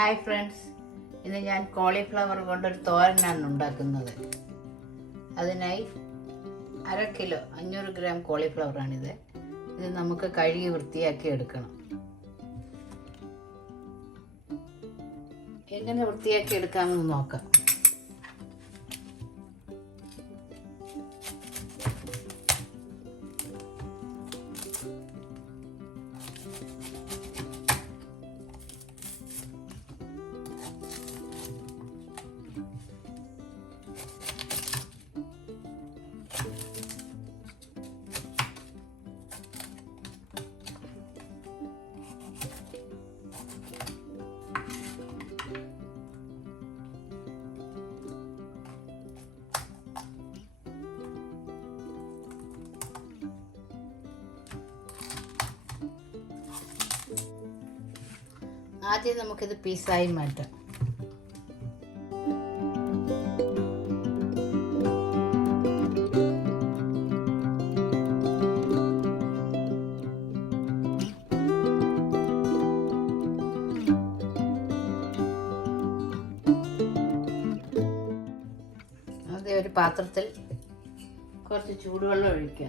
Hi friends, ഇന്ന് ഞാൻ cauliflower കൊണ്ടൊരു തോരനാണ് ഉണ്ടാക്കുന്നത്. അതിനായി 1/2 കിലോ 500 ഗ്രാം കോളിഫ്ലവറാണിത്. ഇത് നമുക്ക് കഴുകി വൃത്തിയാക്കി എടുക്കണം. എങ്ങനെ വൃത്തിയാക്കി എടുക്കാമെന്ന് നോക്കാം. ആദ്യം നമുക്കിത് പീസായി മാറ്റാം. ആദ്യം ഒരു പാത്രത്തിൽ കുറച്ച് ചൂടുവെള്ളം ഒഴിക്കുക.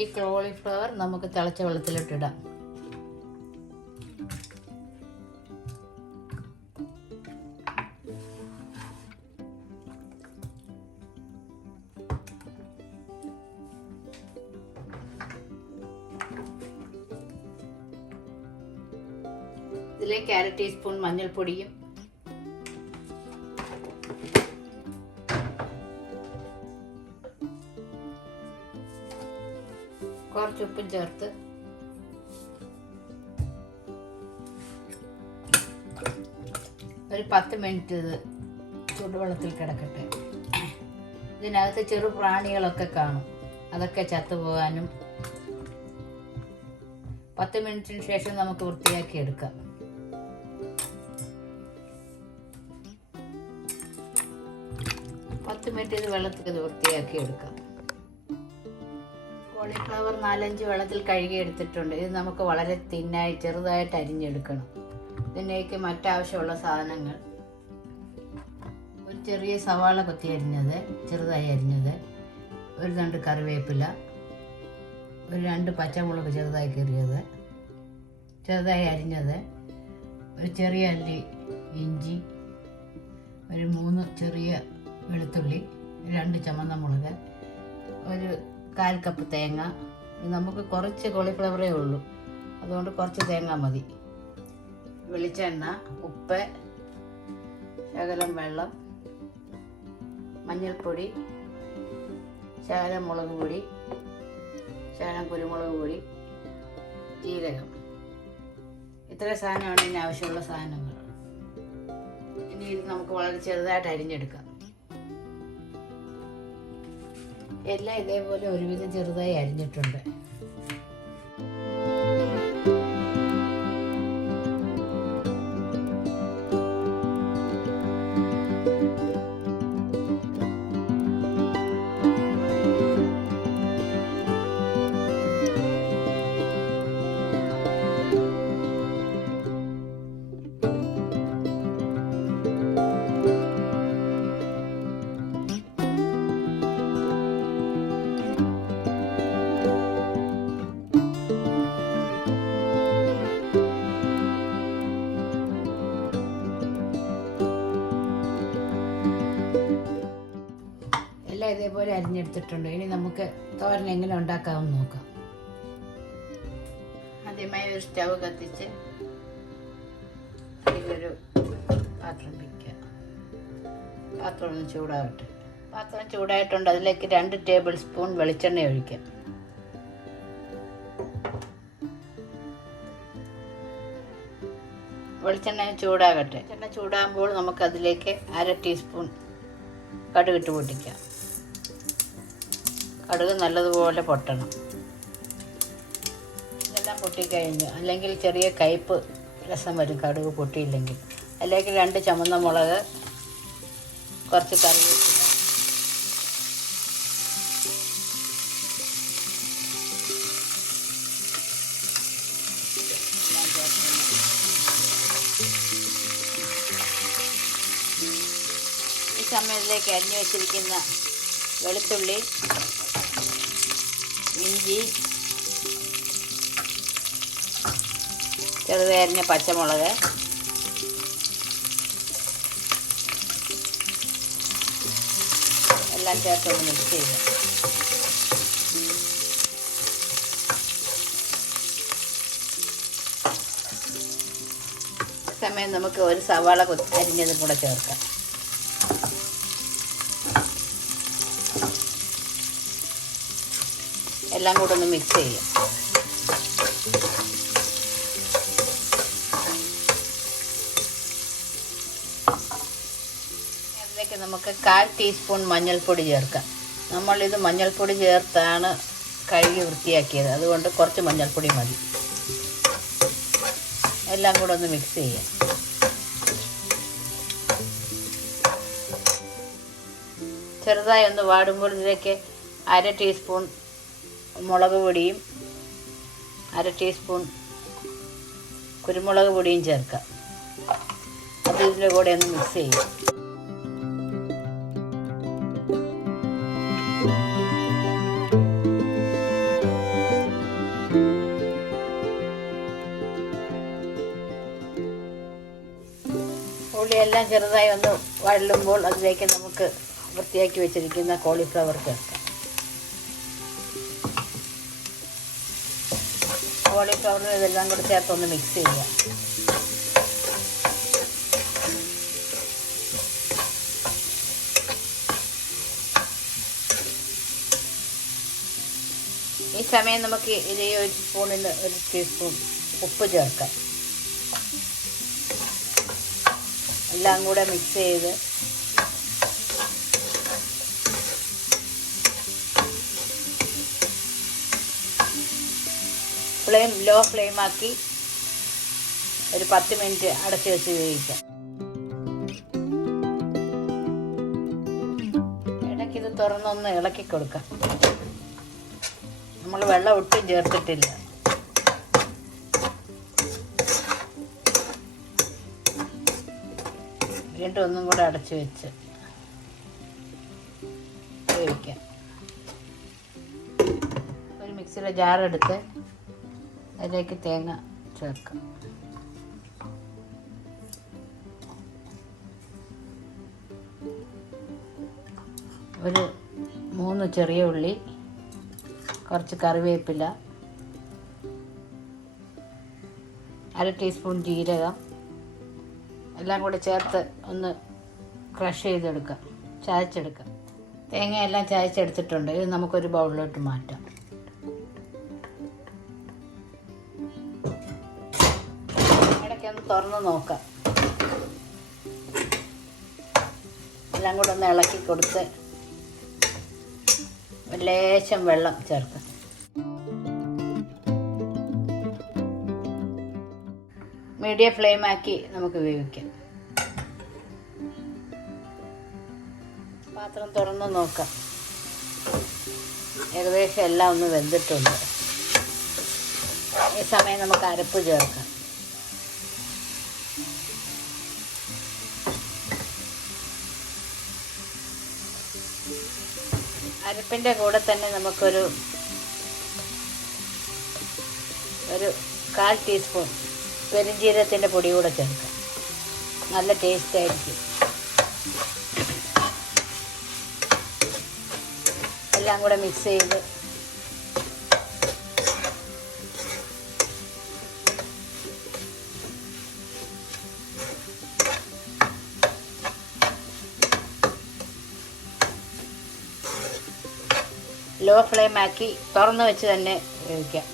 ഈ കോളിഫ്ലവർ നമുക്ക് തിളച്ച വെള്ളത്തിലിട്ടിടാം. ഇതിലേക്ക് 1/2 ടീസ്പൂൺ മഞ്ഞൾപ്പൊടിയും കുറച്ച് ഉപ്പും ചേർത്ത് ഒരു 10 മിനിറ്റ് ഇത് ചൂടുവെള്ളത്തിൽ കിടക്കട്ടെ. ഇതിനകത്ത് ചെറു പ്രാണികളൊക്കെ കാണും, അതൊക്കെ ചത്തുപോകാനും 10 മിനിറ്റിന് ശേഷം നമുക്ക് വൃത്തിയാക്കി എടുക്കാം. ഇത് വെള്ളത്തിൽ ഇത് വൃത്തിയാക്കി എടുക്കാം. കോളിഫ്ലവർ 4-5 വെള്ളത്തിൽ കഴുകി എടുത്തിട്ടുണ്ട്. ഇത് നമുക്ക് വളരെ തിന്നായി ചെറുതായിട്ട് അരിഞ്ഞെടുക്കണം. ഇതിലേക്ക് മറ്റാവശ്യമുള്ള സാധനങ്ങൾ: ഒരു ചെറിയ സവാള കൊത്തി അരിഞ്ഞത്, ചെറുതായി അരിഞ്ഞത്, ഒരു തണ്ട് കറിവേപ്പില, ഒരു 2 പച്ചമുളക് ചെറുതായി കീറിയത്, ചെറുതായി അരിഞ്ഞത്, ഒരു ചെറിയ അല്ലി ഇഞ്ചി, ഒരു 3 ചെറിയ വെളുത്തുള്ളി, 2 ചുവന്ന മുളക്, ഒരു 1/4 കപ്പ് തേങ്ങ. നമുക്ക് കുറച്ച് കോളിഫ്ലവറേ ഉള്ളൂ, അതുകൊണ്ട് കുറച്ച് തേങ്ങ മതി. വെളിച്ചെണ്ണ, ഉപ്പ്, ശകലം വെള്ളം, മഞ്ഞൾപ്പൊടി, ശകലം മുളക് പൊടി, ശകലം കുരുമുളക് പൊടി, ജീരകം. ഇത്ര സാധനമാണ് ഇതിന് ആവശ്യമുള്ള സാധനങ്ങൾ. ഇനി ഇത് നമുക്ക് വളരെ ചെറുതായിട്ട് അരിഞ്ഞെടുക്കാം. എല്ലാം ഇതേപോലെ ഒരുവിധം ചെറുതായി അരിഞ്ഞിട്ടുണ്ട്. എല്ലാം ഇതേപോലെ അരിഞ്ഞെടുത്തിട്ടുണ്ട്. ഇനി നമുക്ക് തോരൻ എങ്ങനെ ഉണ്ടാക്കാമെന്ന് നോക്കാം. ആദ്യമായി ഒരു സ്റ്റവ് കത്തിച്ച് അതിലൊരു പാത്രം വയ്ക്കുക. പാത്രം ഒന്ന് ചൂടാകട്ടെ. പാത്രം ചൂടായിട്ടുണ്ട്. അതിലേക്ക് 2 ടേബിൾ സ്പൂൺ വെളിച്ചെണ്ണ ഒഴിക്കാം. വെളിച്ചെണ്ണ ചൂടാകട്ടെ. വെളിച്ചെണ്ണ ചൂടാകുമ്പോൾ നമുക്കതിലേക്ക് 1/2 ടീസ്പൂൺ കടുകിട്ട് പൊട്ടിക്കാം. കടുക് നല്ലതുപോലെ പൊട്ടണം. ഇതെല്ലാം പൊട്ടിക്കഴിഞ്ഞു. അല്ലെങ്കിൽ ചെറിയ കയ്പ്പ് രസം വരും കടുക് പൊട്ടിയില്ലെങ്കിൽ. അതിലേക്ക് 2 ചുവന്ന മുളക്, കുറച്ച് കറിവേപ്പില, സമയത്തിലേക്ക് അരിഞ്ഞു വെച്ചിരിക്കുന്ന വെളുത്തുള്ളി, ഇഞ്ചി, ചെറുതായി അരിഞ്ഞ പച്ചമുളക്, എല്ലാം ചേർത്തൊന്ന് മിക്സ് ചെയ്യുക. സമയം നമുക്ക് ഒരു സവാള അരിഞ്ഞതും കൂടെ ചേർക്കാം. എല്ലാം കൂടെ ഒന്ന് മിക്സ് ചെയ്യാം. അതിലേക്ക് നമുക്ക് 1/4 ടീസ്പൂൺ മഞ്ഞൾപ്പൊടി ചേർക്കാം. നമ്മളിത് മഞ്ഞൾപ്പൊടി ചേർത്താണ് കഴുകി വൃത്തിയാക്കിയത്, അതുകൊണ്ട് കുറച്ച് മഞ്ഞൾപ്പൊടി മതി. എല്ലാം കൂടെ ഒന്ന് മിക്സ് ചെയ്യാം. ചെറുതായി ഒന്ന് വാടുമ്പോൾ ഇതിലേക്ക് 1/2 ടീസ്പൂൺ മുളക് പൊടിയും 1/2 ടീസ്പൂൺ കുരുമുളക് പൊടിയും ചേർക്കാം. അത് ഇതിൻ്റെ കൂടെ ഒന്ന് മിക്സ് ചെയ്യാം. ഉള്ളിയെല്ലാം ചെറുതായി ഒന്ന് വഴലുമ്പോൾ അതിലേക്ക് നമുക്ക് വൃത്തിയാക്കി വെച്ചിരിക്കുന്ന കോളിഫ്ലവർ ചേർക്കാം. കോളിഫ്ലവറിന് ഇതെല്ലാം കൂടി ചേർത്തൊന്ന് മിക്സ് ചെയ്യുക. ഈ സമയം നമുക്ക് ഇതേ ഒരു സ്പൂണിന് 1 ടീസ്പൂൺ ഉപ്പ് ചേർക്കാം. എല്ലാം കൂടെ മിക്സ് ചെയ്ത് ലോ ഫ്ലെയിമാക്കി ഒരു 10 മിനിറ്റ് അടച്ചു വെച്ച് വേവിക്കാം. ഇടയ്ക്കിത് തുറന്നൊന്ന് ഇളക്കി കൊടുക്കാം. നമ്മൾ വെള്ളം ഒട്ടും ചേർത്തിട്ടില്ല. വീണ്ടും ഒന്നും കൂടെ അടച്ചു വെച്ച് വേവിക്കാം. ഒരു മിക്സിയുടെ ജാറെടുത്ത് അതിലേക്ക് തേങ്ങ ചേർക്കാം. ഒരു 3 ചെറിയ ഉള്ളി, കുറച്ച് കറിവേപ്പില, 1/2 ടീസ്പൂൺ ജീരകം എല്ലാം കൂടി ചേർത്ത് ഒന്ന് ക്രഷ് ചെയ്തെടുക്കാം, ചതച്ചെടുക്കാം. തേങ്ങയെല്ലാം ചതച്ചെടുത്തിട്ടുണ്ട്. ഇത് നമുക്കൊരു ബൗളിലോട്ട് മാറ്റാം. ഇടയ്ക്കൊന്ന് തുറന്ന് നോക്കാം. എല്ലാം കൂടെ ഒന്ന് ഇളക്കി കൊടുത്ത് ലേശം വെള്ളം ചേർക്കാം. മീഡിയം ഫ്ലെയിമാക്കി നമുക്ക് വേവിക്കാം. പാത്രം തുറന്ന് നോക്കാം. ഏകദേശം എല്ലാം ഒന്ന് വെന്തിട്ടുണ്ട്. ഈ സമയം നമുക്ക് അരപ്പ് ചേർക്കാം. അരപ്പിൻ്റെ കൂടെ തന്നെ നമുക്കൊരു 1/4 ടീസ്പൂൺ പെരുംജീരകത്തിൻ്റെ പൊടി കൂടെ ചേർക്കാം. നല്ല ടേസ്റ്റ് ആയിരിക്കും. എല്ലാം കൂടെ മിക്സ് ചെയ്ത് ലോ ഫ്ലെയിമാക്കി തുറന്ന് വെച്ച് തന്നെ വേവിക്കാം.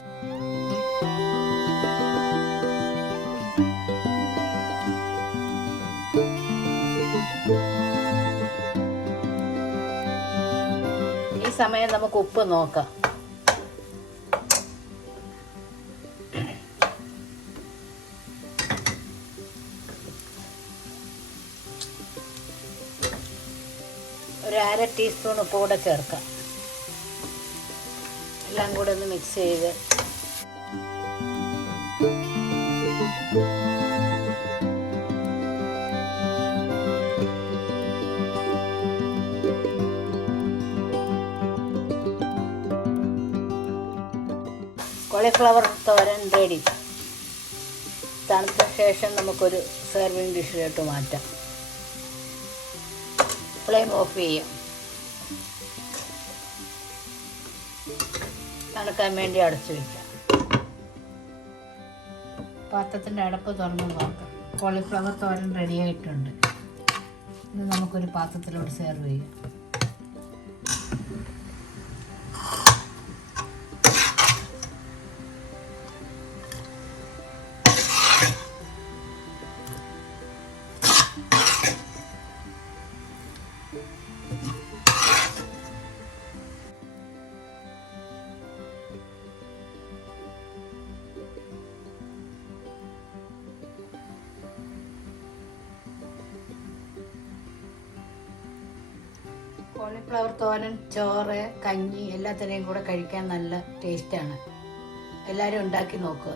ഈ സമയം നമുക്ക് ഉപ്പ് നോക്കാം. ഒരു 1/2 ടീസ്പൂൺ ഉപ്പ് കൂടെ ചേർക്കാം. എല്ലാം കൂടെ ഒന്ന് മിക്സ് ചെയ്ത് കോളിഫ്ലവർ തോരൻ റെഡി. തണുത്ത ശേഷം നമുക്കൊരു സെർവിങ് ഡിഷിലോട്ട് മാറ്റാം. ഫ്ലെയിം ഓഫ് ചെയ്യാം. തണുക്കാൻ വേണ്ടി അടച്ചു വയ്ക്കാം. പാത്രത്തിൻ്റെ അടപ്പ് തുറന്ന് നോക്കാം. കോളിഫ്ലവർ തോരൻ റെഡി ആയിട്ടുണ്ട്. ഇത് നമുക്കൊരു പാത്രത്തിലോട്ട് സെർവ് ചെയ്യാം. കോളിഫ്ലവർ തോരൻ, ചോറ്, കഞ്ഞി എല്ലാത്തിനെയും കൂടെ കഴിക്കാൻ നല്ല ടേസ്റ്റാണ്. എല്ലാവരും ഉണ്ടാക്കി നോക്കുക.